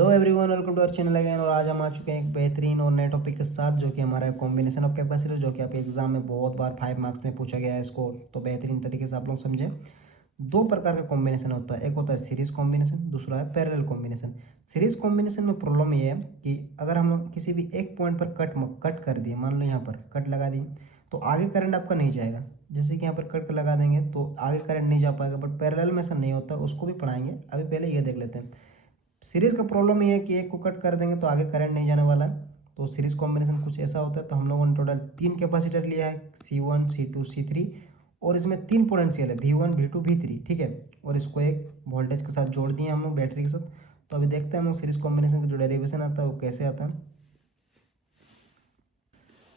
Hello everyone, welcome to our channel again. और आज हम आ चुके हैं एक बेहतरीन और नए टॉपिक के साथ, जो कि हमारा कॉम्बिनेशन ऑफ कैपेसिटर, जो कि आपके एग्जाम में बहुत बार 5 मार्क्स में पूछा गया है इसको। तो बेहतरीन तरीके से आप लोग समझे। दो प्रकार का कॉम्बिनेशन होता है, एक होता है सीरीज कॉम्बिनेशन, दूसरा है पैरेलल कॉम्बिनेशन। सीरीज कॉम्बिनेशन में प्रॉब्लम ये है कि अगर हम किसी भी एक पॉइंट पर कट कर दिए, मान लो यहाँ पर कट लगा दिए, तो आगे करंट आपका नहीं जाएगा। जैसे कि यहाँ पर कट लगा देंगे तो आगे करंट नहीं जा पाएगा, बट पैरेलल में ऐसा नहीं होता, उसको भी पढ़ाएंगे। अभी पहले ये देख लेते हैं। सीरीज का प्रॉब्लम ये है कि एक को कट कर देंगे तो आगे करंट नहीं जाने वाला है। तो सीरीज कॉम्बिनेशन कुछ ऐसा होता है। तो हम लोगों ने टोटल 3 कैपेसिटर लिया है, C1 C2 C3। और इसमें 3 पोटेंशियल है, V1 V2 V3, ठीक है। और इसको एक वोल्टेज के साथ जोड़ दिए हम लोग, बैटरी के साथ। तो अभी देखते हैं हम लोग सीरीज कॉम्बिनेशन का जो डेरिवेशन आता है वो कैसे आता है।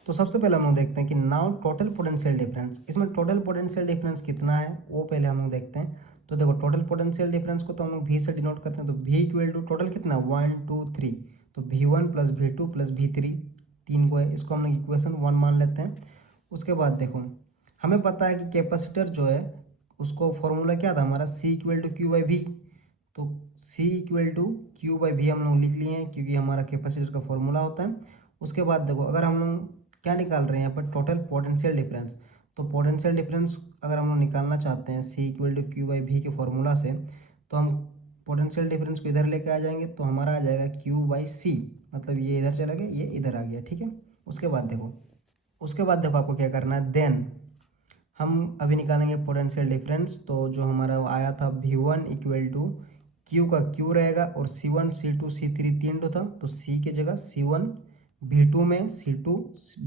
तो सबसे पहले हम लोग देखते हैं कि नाउ टोटल पोटेंशियल डिफरेंस। इसमें टोटल पोटेंशियल डिफरेंस कितना है वो पहले हम लोग देखते हैं। तो देखो, टोटल पोटेंशियल डिफरेंस को तो हम लोग V से डिनोट करते हैं। तो V इक्वल टू टोटल कितना, 1 2 3। तो V1 plus V2 plus V3, तीन को है, इसको हम लोग इक्वेशन 1 मान लेते हैं। उसके बाद देखो, हमें पता है कि कैपेसिटर जो है उसको फॉर्मूला क्या था हमारा, C equal to Q by V. तो C equal to Q by V हम लोग लिख लिए हैं, क्योंकि हमारा कैपेसिटर का फॉर्मूला होता है। उसके बाद देखो, अगर हम लोग क्या निकाल रहे हैं यहाँ पर, टोटल पोटेंशियल डिफरेंस। तो पोटेंशियल डिफरेंस अगर हम लोग निकालना चाहते हैं C equal to Q by V के फॉर्मूला से, तो हम पोटेंशियल डिफरेंस को इधर लेके आ जाएंगे, तो हमारा आ जाएगा Q बाई सी। मतलब ये इधर चला गया, ये इधर आ गया, ठीक है। उसके बाद देखो आपको क्या करना है, देन हम अभी निकालेंगे पोटेंशियल डिफरेंस। तो जो हमारा आया था V1 इक्वल टू क्यू का क्यू रहेगा, और C1 C2 C3 तीन तो था, तो C की जगह C1 V2 में, C2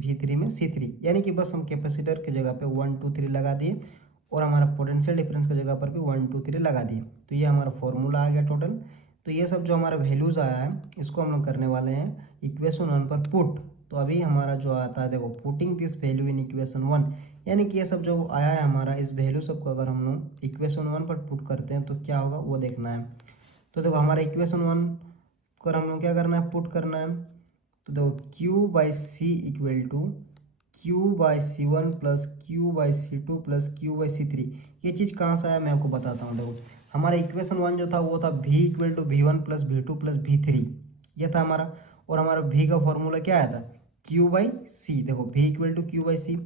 V3 में C3। यानी कि बस हम कैपेसिटर की जगह पे 1 2 3 लगा दिए, और हमारा पोटेंशियल डिफरेंस की जगह पर भी 1 2 3 लगा दिए। तो ये हमारा फॉर्मूला आ गया टोटल। तो ये सब जो हमारा वैल्यूज़ आया है, इसको हम लोग करने वाले हैं इक्वेशन 1 पर पुट। तो अभी हमारा जो आता है, देखो, putting this value in equation 1। यानी कि ये सब जो आया है हमारा, इस वैल्यू सबको अगर हम लोग इक्वेशन 1 पर पुट करते हैं तो क्या होगा वो देखना है। तो देखो, हमारा इक्वेशन 1 पर हम लोग क्या करना है, पुट करना है। तो देखो, Q by C equal to Q by C1 plus Q by C2 plus Q by C3। ये चीज़ कहाँ से आया मैं आपको बताता हूँ। देखो, हमारा इक्वेशन 1 जो था वो था V equal to V1 plus V2 plus V3, ये था हमारा। और हमारा V का फॉर्मूला क्या आया था, क्यू बाई सी। देखो, V equal to Q by C.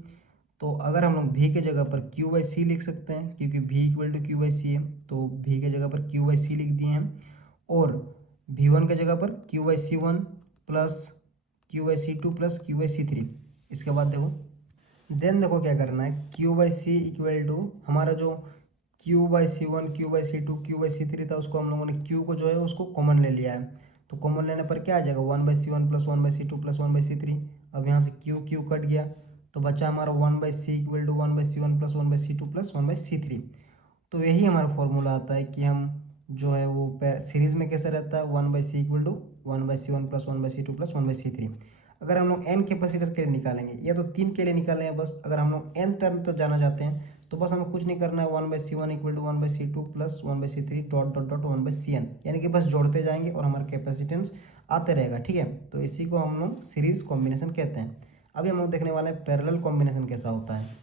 तो अगर हम लोग V के जगह पर क्यू बाई सी लिख सकते हैं, क्योंकि V equal to Q by C है, तो V के जगह पर क्यू बाई सी लिख दिए हैं। और V1 के जगह पर Q by C1 plus Q by C2 plus Q by C3। इसके बाद देखो, देन देखो क्या करना है, Q by C equal to हमारा जो Q by C1 Q by C2 Q by C3 था, उसको हम लोगों ने क्यू को जो है उसको कॉमन ले लिया है। तो कॉमन लेने पर क्या आ जाएगा, 1/C1 plus 1/C2 plus 1/C3। अब यहाँ से क्यू क्यू कट गया, तो बचा हमारा 1/C equal to 1/C1 plus 1/C2 plus 1/C3। तो यही हमारा फॉर्मूला आता है कि हम जो है वो सीरीज में कैसे रहता है, 1/C equal to 1/C1 plus 1/C2 plus 1/C3। अगर हम लोग एन कैपेसिटर के लिए निकालेंगे, या तो 3 के लिए निकालें हैं बस। अगर हम लोग एन टर्म तो जाना चाहते हैं, तो बस हमें कुछ नहीं करना है, 1/C1 equal to 1/C2 plus 1/C3 dot dot dot 1/Cn। यानी कि बस जोड़ते जाएंगे और हमारा कैपेसिटेंस आते रहेगा, ठीक है। तो इसी को हम लोग सीरीज कॉम्बिनेशन कहते हैं। अभी हम लोग देखने वाले हैं पैरेलल कॉम्बिनेशन कैसा होता है।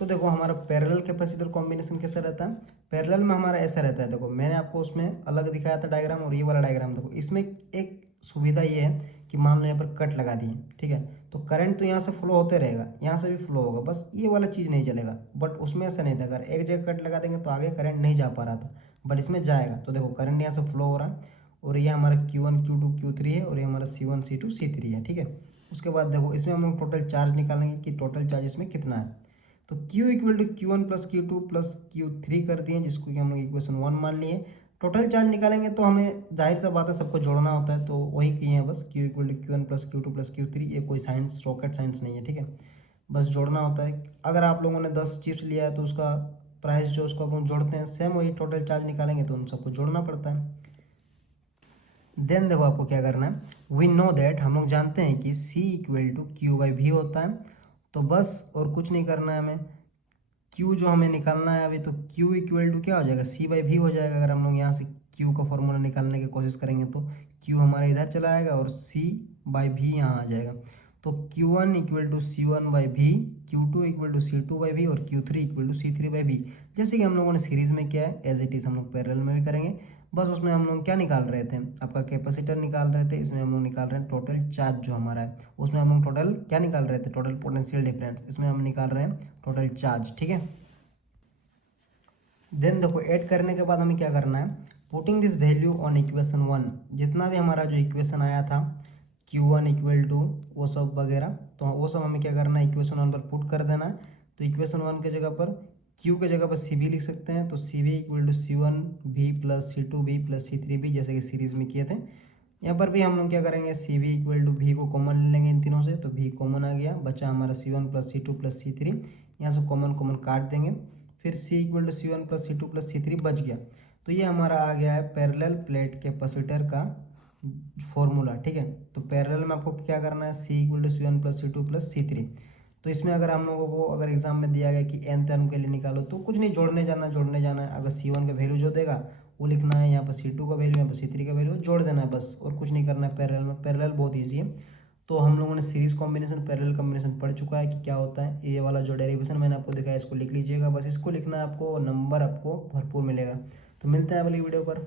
तो देखो, हमारा पैरेलल कैपेसिटर कॉम्बिनेशन कैसा रहता है। पैरेलल में हमारा ऐसा रहता है, देखो मैंने आपको उसमें अलग दिखाया था डायग्राम, और ये वाला डायग्राम देखो। इसमें एक सुविधा ये है कि मान लो यहाँ पर कट लगा दिए, ठीक है, तो करंट तो यहाँ से फ्लो होते रहेगा, यहाँ से भी फ्लो होगा, बस ये वाला चीज़ नहीं चलेगा। बट उसमें ऐसा नहीं था, अगर एक जगह कट लगा देंगे तो आगे करंट नहीं जा पा रहा था, बट इसमें जाएगा। तो देखो, करंट यहाँ से फ्लो हो रहा है, और ये हमारा Q1 Q2 Q3 है, और ये हमारा C1 C2 C3 है, ठीक है। उसके बाद देखो, इसमें हम लोग टोटल चार्ज निकालेंगे कि टोटल चार्ज इसमें कितना है। तो Q equal to Q1 plus Q2 plus Q3 कर दिए, जिसको कि हम लोग इक्वेशन 1 मान लिए। टोटल चार्ज निकालेंगे तो हमें जाहिर सा बात है सबको जोड़ना होता है, तो वही किए हैं बस। Q equal to Q1 plus Q2 plus Q3, ये कोई साइंस, रॉकेट साइंस नहीं है, ठीक है। बस जोड़ना होता है। अगर आप लोगों ने 10 चिप्स लिया है तो उसका प्राइस जो उसको हम लोग जोड़ते हैं, सेम वही टोटल चार्ज निकालेंगे तो उन सबको जोड़ना पड़ता है। देन देखो, आपको क्या करना है, वी नो दैट, हम लोग जानते हैं कि C equal to Q by V होता है। तो बस और कुछ नहीं करना है हमें। Q जो हमें निकालना है अभी, तो Q इक्वल टू क्या हो जाएगा, C बाई भी हो जाएगा। अगर हम लोग यहाँ से Q का फॉर्मूला निकालने की कोशिश करेंगे तो Q हमारा इधर चला आएगा, और C बाई भी यहाँ आ जाएगा। तो Q1 equal to C1 by भी, Q2 equal to C2 by भी, और Q3 equal to C3 by भी। जैसे कि हम लोगों ने सीरीज में किया है, एज इट इज़ हम लोग पैरेलल में भी करेंगे। बस उसमें हम लोग क्या निकाल रहे थे, आपका कैपेसिटर निकाल रहे थे, इसमें हम लोग निकाल रहे हैं टोटल चार्ज जो हमारा है, उसमें हम लोग टोटल क्या निकाल रहे थे, टोटल पोटेंशियल डिफरेंस, इसमें हम निकाल रहे हैं टोटल चार्ज, ठीक है। देन देखो ऐड करने के बाद हमें क्या करना है, putting this value on equation 1, जितना भी हमारा जो इक्वेशन आया था Q1 इक्वल टू वो सब वगैरह, तो वो सब हमें क्या करना है, इक्वेशन 1 पर पुट कर देना है। तो इक्वेशन 1 के जगह पर Q के जगह पर CV लिख सकते हैं, तो CV equal to C1V plus C2V plus C3V, जैसे कि सीरीज में किए थे। यहाँ पर भी हम लोग क्या करेंगे, CV इक्वल टू V को कॉमन ले लेंगे इन तीनों से, तो V कॉमन आ गया, बचा हमारा C1 plus C2 plus C3, यहाँ से कॉमन कॉमन काट देंगे, फिर C equal to C1 plus C2 plus C3 बच गया। तो ये हमारा आ गया है पैरेलल प्लेट कैपेसिटर का फॉर्मूला, ठीक है। तो पैरेलल में आपको क्या करना है, C equal to C1 plus C2 plus C3। तो इसमें अगर हम लोगों को अगर एग्जाम में दिया गया कि n टर्म के लिए निकालो, तो कुछ नहीं, जोड़ने जाना है। अगर C1 का वैल्यू जो देगा वो लिखना है, यहाँ पर C2 का वैल्यू, यहाँ पर C3 का वैल्यू जोड़ देना है बस, और कुछ नहीं करना है पैरेलल में। पैरेलल बहुत ईजी है। तो हम लोगों ने सीरीज कॉम्बिनेशन पैरेलल कॉम्बिनेशन पढ़ चुका है कि क्या होता है। ये वाला जो डेरिवेशन मैंने आपको दिखाया इसको लिख लीजिएगा, बस इसको लिखना है आपको, नंबर आपको भरपूर मिलेगा। तो मिलते हैं अगली वीडियो पर।